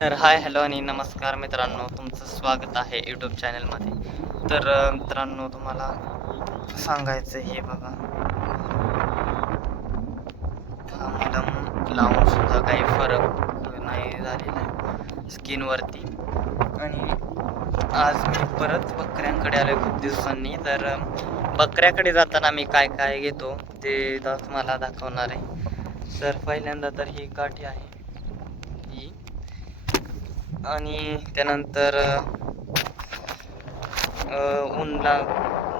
तर hi hello आणि नमस्कार मित्रांनो तुमचं स्वागत आहे यूट्यूब चॅनलमध्ये. तर मित्रांनो तुम्हाला सांगायचं हे बघा. हा मलम लावून सुद्धा काही फरक नाही झालेला आहे स्किनवरती. आणि आज मी परत बकऱ्यांकडे आलो खूप दिवसांनी. तर बकऱ्याकडे जाताना मी काय काय घेतो ते तुम्हाला दाखवणार आहे. तर पहिल्यांदा तर ही काठी आहे. आणि त्यानंतर ऊन लाग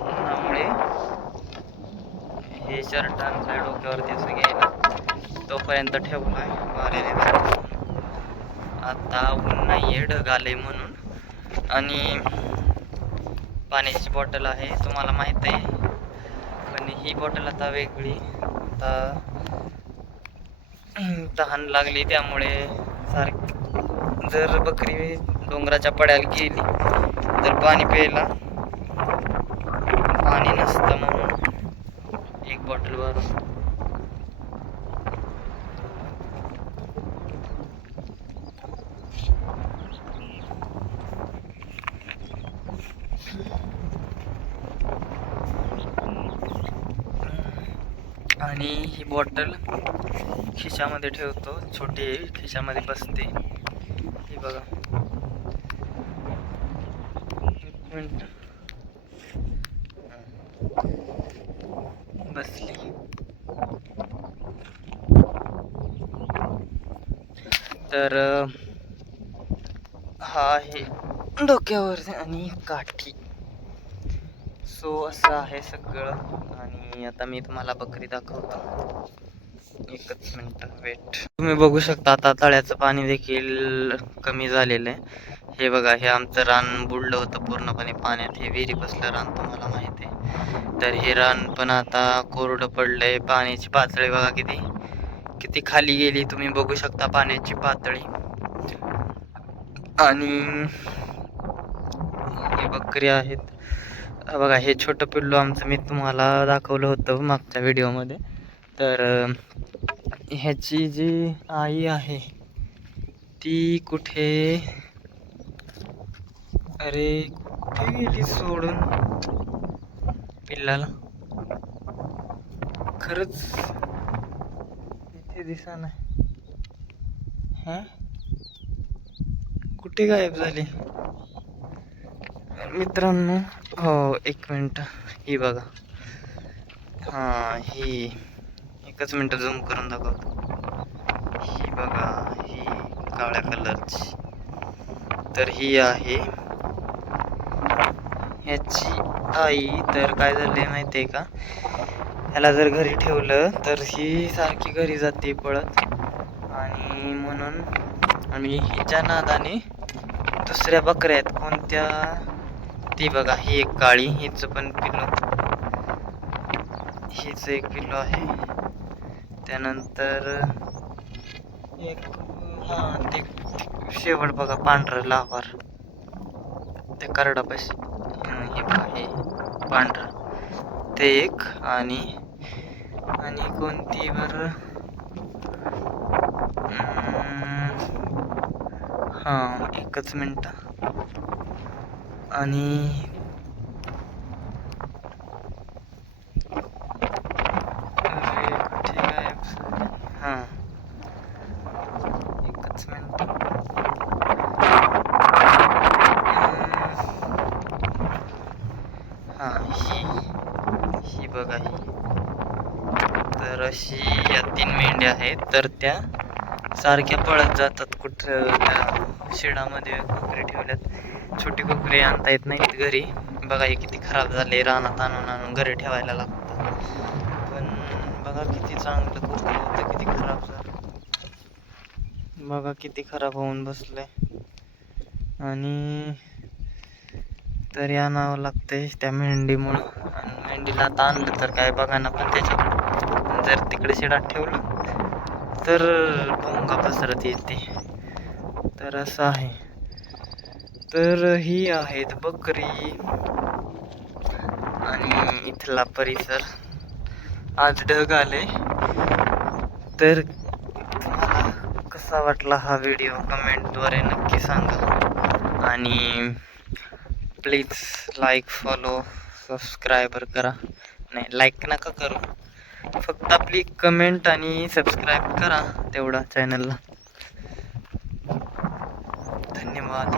उन्हामुळे हे शर्ट आमच्या डोक्यावरती असं घ्यायला तोपर्यंत ठेवलं आहे. आता ऊन नाही आहे ढग आले म्हणून. आणि पाण्याची बॉटल आहे तुम्हाला माहीत आहे. पण ही बॉटल आता वेगळी. आता तहान लागली त्यामुळे सारखी जर बकरी डोंगराच्या पड्याला गेली तर पाणी प्यायला पाणी नसतं म्हणून एक बॉटल भरून. आणि ही बॉटल खिशामध्ये ठेवतो छोटी खिशामध्ये बसते. हे बघा. एक मिनिट बसली. तर हा आहे डोक्यावर आणि काठी. सो असं आहे सगळं. आणि आता मी तुम्हाला बकरी दाखवतो. एकच मिनिट वेट तुम्ही बघू शकता आता तळ्याचं पाणी देखील कमी झालेलं आहे. हे बघा हे आमचं रान बुडलं होतं पूर्णपणे पाण्यात. हे विहिरी बसलं रान तुम्हाला माहिती आहे. तर हे रान पण आता कोरडं पडलंय. पाण्याची पातळी बघा किती किती खाली गेली. तुम्ही बघू शकता पाण्याची पातळी. आणि हे बकरी आहेत. बघा हे छोटं पिल्लू आमचं मी तुम्हाला दाखवलं होतं मागच्या व्हिडिओमध्ये तर ह्याची जी आई आहे ती कुठे? अरे कुठे गेली सोडून? पिल्लाला. खरंच इथे दिसा नाही हा? कुठे गायब झाली? मित्रांनो हो एक मिनटं. ही बघा. हां ही. एकच मिनटं झूम करून दाखवतो. ही बघा ही काळ्या कलरची तर ही आहे. ह्याची आई तर काय झाले माहिती आहे का? ह्याला जर घरी ठेवलं तर ही सारखी घरी जाते पळत. आणि म्हणून आणि हिच्या नादाने दुसऱ्या बकऱ्या आहेत कोणत्या? ती बघा ही एक काळी हिचं पण पिल्लू. हिचं एक पिल्लू आहे. त्यानंतर एक हां ते शेवट बघा पांढरं लावार ते करडापाशी. हे हे पांढरं. ते एक आणि आणि कोणती बरं? हां एकच मिनटं. आणि अरे, कुठे गायब झाली? हां एकच मिनिट हां ही ही बघा ही तर अशी या तीन मेंढ्या आहेत. तर त्या सारख्या पळत जातात कुठं त्या शेडामध्ये कोकरे ठेवल्यात. छोटी कोकरे आणता येत नाहीत घरी. बघा हे किती खराब झाले रानात आणून आणून घरी ठेवायला लागतं पण बघा किती चांगलं कोकरं होतं किती खराब झालं. बघा किती खराब होऊन बसलंय. आणि तरी आणावं लागतंय त्या मेंढीमुळं. आणि मेंढीला आता आणलं तर काय बघा ना पण त्याच्याकडे जर तिकडे शेडात ठेवलं तर भोंगा पसरत येते. तर असं आहे. तर ही आहेत बकरी आणि इथला परिसर. आज ढग आले. तर तुम्हाला कसा वाटला हा व्हिडिओ कमेंटद्वारे नक्की सांगा. आणि प्लीज लाईक फॉलो सबस्क्रायबर करा. नाही लाईक नका करू. फक्त आपली कमेंट आणि सबस्क्राईब करा तेवढा चॅनलला धन्यवाद.